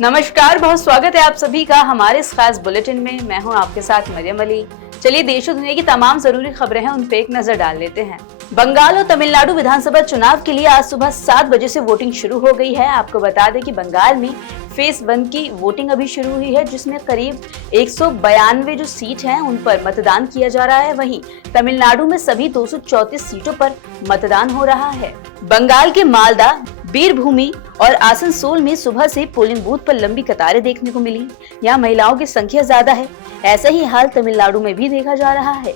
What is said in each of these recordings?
नमस्कार, बहुत स्वागत है आप सभी का हमारे इस खास बुलेटिन में। मैं हूं आपके साथ मरियम अली। चलिए देश और दुनिया की तमाम जरूरी खबरें हैं, उन पे एक नजर डाल लेते हैं। बंगाल और तमिलनाडु विधानसभा चुनाव के लिए आज सुबह 7 बजे से वोटिंग शुरू हो गई है। आपको बता दें कि बंगाल में फेज 1 की वोटिंग अभी शुरू हुई है, जिसमें करीब 192 जो सीट हैं उन पर मतदान किया जा रहा है। वहीं तमिलनाडु में सभी 234 सीटों पर मतदान हो रहा है। बंगाल के मालदा, बीरभूमि और आसनसोल में सुबह से पोलिंग बूथ पर लंबी कतारें देखने को मिली। यहाँ महिलाओं की संख्या ज्यादा है। ऐसा ही हाल तमिलनाडु में भी देखा जा रहा है।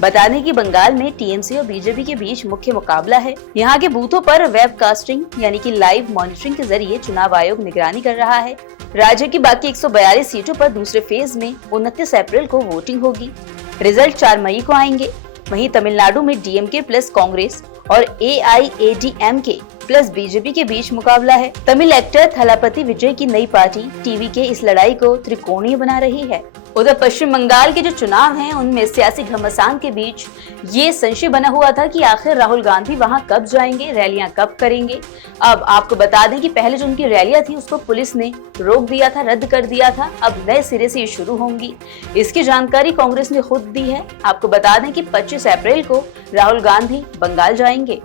बता दें कि बंगाल में टीएमसी और बीजेपी के बीच मुख्य मुकाबला है। यहाँ के बूथों पर वेबकास्टिंग यानी कि लाइव मॉनिटरिंग के जरिए चुनाव आयोग निगरानी कर रहा है। राज्य की बाकी 142 सीटों पर दूसरे फेज में 29 अप्रैल को वोटिंग होगी। रिजल्ट 4 मई को आएंगे। वहीं तमिलनाडु में डीएमके प्लस कांग्रेस और एआईएडीएमके प्लस बीजेपी के बीच मुकाबला है। तमिल एक्टर थलापति विजय की नई पार्टी टीवीके इस लड़ाई को त्रिकोणीय बना रही है। उधर पश्चिम बंगाल के जो चुनाव हैं उनमें सियासी घमासान के बीच ये संशय बना हुआ था कि आखिर राहुल गांधी वहां कब जाएंगे, रैलियां कब करेंगे। अब आपको बता दें कि पहले जो उनकी रैलियां थी उसको पुलिस ने रोक दिया था, रद्द कर दिया था। अब नए सिरे से ये शुरू होंगी। इसकी जानकारी कांग्रेस ने खुद दी है। आपको बता दें कि 25 अप्रैल को राहुल गांधी बंगाल जाएंगे।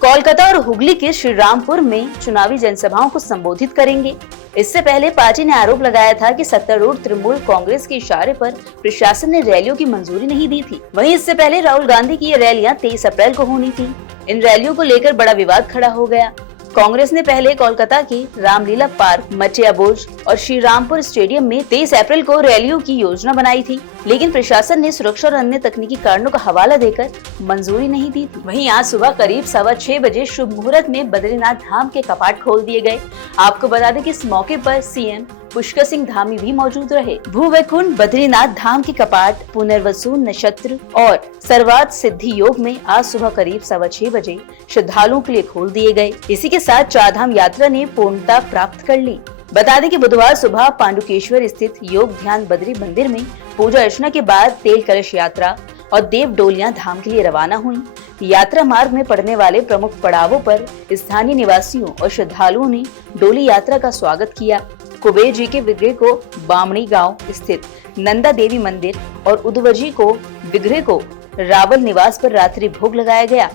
कोलकाता और हुगली के श्रीरामपुर में चुनावी जनसभाओं को संबोधित करेंगे। इससे पहले पार्टी ने आरोप लगाया था कि सत्तारूढ़ तृणमूल कांग्रेस के इशारे पर प्रशासन ने रैलियों की मंजूरी नहीं दी थी। वहीं इससे पहले राहुल गांधी की ये रैलियां 23 अप्रैल को होनी थी। इन रैलियों को लेकर बड़ा विवाद खड़ा हो गया। कांग्रेस ने पहले कोलकाता के रामलीला पार्क, मटियाबुर्ज और श्रीरामपुर स्टेडियम में 23 अप्रैल को रैलियों की योजना बनाई थी, लेकिन प्रशासन ने सुरक्षा और अन्य तकनीकी कारणों का हवाला देकर मंजूरी नहीं दी थी। वहीं आज सुबह करीब 6:15 बजे शुभ मुहूर्त में बद्रीनाथ धाम के कपाट खोल दिए गए। आपको बता दें कि इस मौके पर सीएम पुष्कर सिंह धामी भी मौजूद रहे। भूवैकुंठ बद्रीनाथ धाम के कपाट पुनर्वसु नक्षत्र और सर्वार्थ सिद्धि योग में आज सुबह करीब 6:15 बजे श्रद्धालुओं के लिए खोल दिए गए। इसी के साथ चारधाम यात्रा ने पूर्णता प्राप्त कर ली। बता दें कि बुधवार सुबह पांडुकेश्वर स्थित योग ध्यान बद्री मंदिर में पूजा अर्चना के बाद तेल कलश यात्रा और देव डोलियां धाम के लिए रवाना हुई। यात्रा मार्ग में पड़ने वाले प्रमुख पड़ावों पर स्थानीय निवासियों और श्रद्धालुओं ने डोली यात्रा का स्वागत किया। कुबेर जी के विग्रह को बामणी गांव स्थित नंदा देवी मंदिर और उद्वजी को विग्रह को रावल निवास पर रात्रि भोग लगाया गया।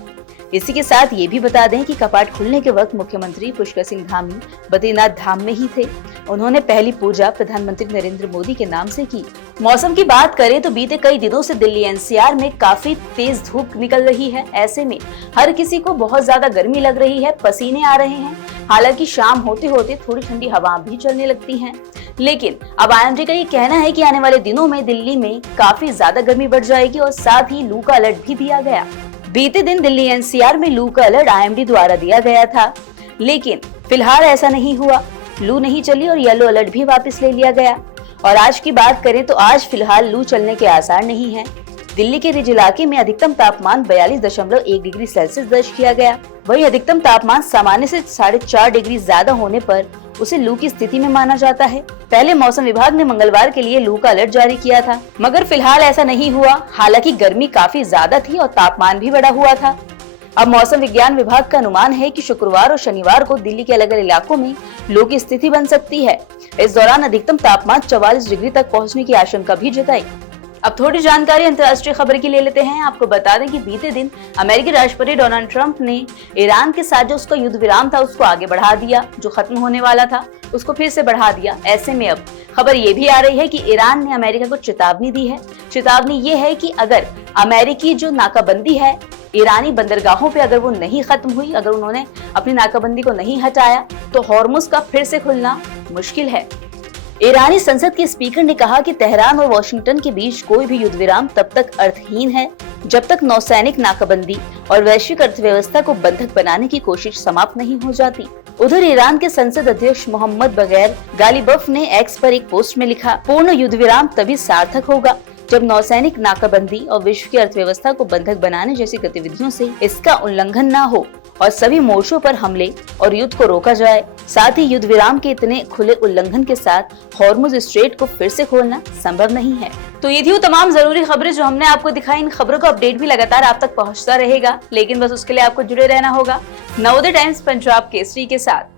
इसी के साथ ये भी बता दें कि कपाट खुलने के वक्त मुख्यमंत्री पुष्कर सिंह धामी बद्रीनाथ धाम में ही थे। उन्होंने पहली पूजा प्रधानमंत्री नरेंद्र मोदी के नाम से की। मौसम की बात करें तो बीते कई दिनों से दिल्ली एनसीआर में काफी तेज धूप निकल रही है। ऐसे में हर किसी को बहुत ज्यादा गर्मी लग रही है, पसीने आ रहे हैं। हालांकि शाम होते होते थोड़ी ठंडी हवा भी चलने लगती हैं। लेकिन अब आईएमडी का ये कहना है कि आने वाले दिनों में दिल्ली में काफी ज्यादा गर्मी बढ़ जाएगी और साथ ही लू का अलर्ट भी दिया गया। बीते दिन दिल्ली एनसीआर में लू का अलर्ट आईएमडी द्वारा दिया गया था, लेकिन फिलहाल ऐसा नहीं हुआ। लू नहीं चली और येलो अलर्ट भी वापस ले लिया गया। और आज की बात करें तो आज फिलहाल लू चलने के आसार नहीं है। दिल्ली के रिज इलाके में अधिकतम तापमान 42.1 डिग्री सेल्सियस दर्ज किया गया। वहीं अधिकतम तापमान सामान्य से 4.5 डिग्री ज्यादा होने पर उसे लू की स्थिति में माना जाता है। पहले मौसम विभाग ने मंगलवार के लिए लू का अलर्ट जारी किया था, मगर फिलहाल ऐसा नहीं हुआ। हालांकि गर्मी काफी ज्यादा थी और तापमान भी बढ़ा हुआ था। अब मौसम विज्ञान विभाग का अनुमान है कि शुक्रवार और शनिवार को दिल्ली के अलग अलग इलाकों में लू की स्थिति बन सकती है। इस दौरान अधिकतम तापमान 44 डिग्री तक पहुँचने की आशंका भी जताई। अब थोड़ी जानकारी अंतर्राष्ट्रीय खबर की ले लेते हैं। आपको बता दें कि बीते दिन अमेरिकी राष्ट्रपति डोनाल्ड ट्रंप ने ईरान के साथ जो उसका युद्ध विराम था उसको आगे बढ़ा दिया। जो खत्म होने वाला था उसको फिर से बढ़ा दिया। ऐसे में अब खबर ये भी आ रही है कि ईरान ने अमेरिका को चेतावनी दी है। चेतावनी ये है कि अगर अमेरिकी जो नाकाबंदी है ईरानी बंदरगाहों पे अगर वो नहीं खत्म हुई, अगर उन्होंने अपनी नाकाबंदी को नहीं हटाया, तो हॉर्मुज का फिर से खुलना मुश्किल है। ईरानी संसद के स्पीकर ने कहा कि तेहरान और वॉशिंगटन के बीच कोई भी युद्ध विराम तब तक अर्थहीन है जब तक नौसैनिक नाकाबंदी और वैश्विक अर्थव्यवस्था को बंधक बनाने की कोशिश समाप्त नहीं हो जाती। उधर ईरान के संसद अध्यक्ष मोहम्मद बगैर गालिबफ ने एक्स पर एक पोस्ट में लिखा, पूर्ण युद्ध विराम तभी सार्थक होगा जब नौसैनिक नाकाबंदी और विश्व की अर्थव्यवस्था को बंधक बनाने जैसी गतिविधियों से इसका उल्लंघन न हो और सभी मोर्चों पर हमले और युद्ध को रोका जाए। साथ ही युद्ध विराम के इतने खुले उल्लंघन के साथ हॉर्मुज स्ट्रेट को फिर से खोलना संभव नहीं है। तो ये थी वो तमाम जरूरी खबरें जो हमने आपको दिखाई। इन खबरों का अपडेट भी लगातार आप तक पहुंचता रहेगा, लेकिन बस उसके लिए आपको जुड़े रहना होगा नवोदय टाइम्स पंजाब केसरी के साथ।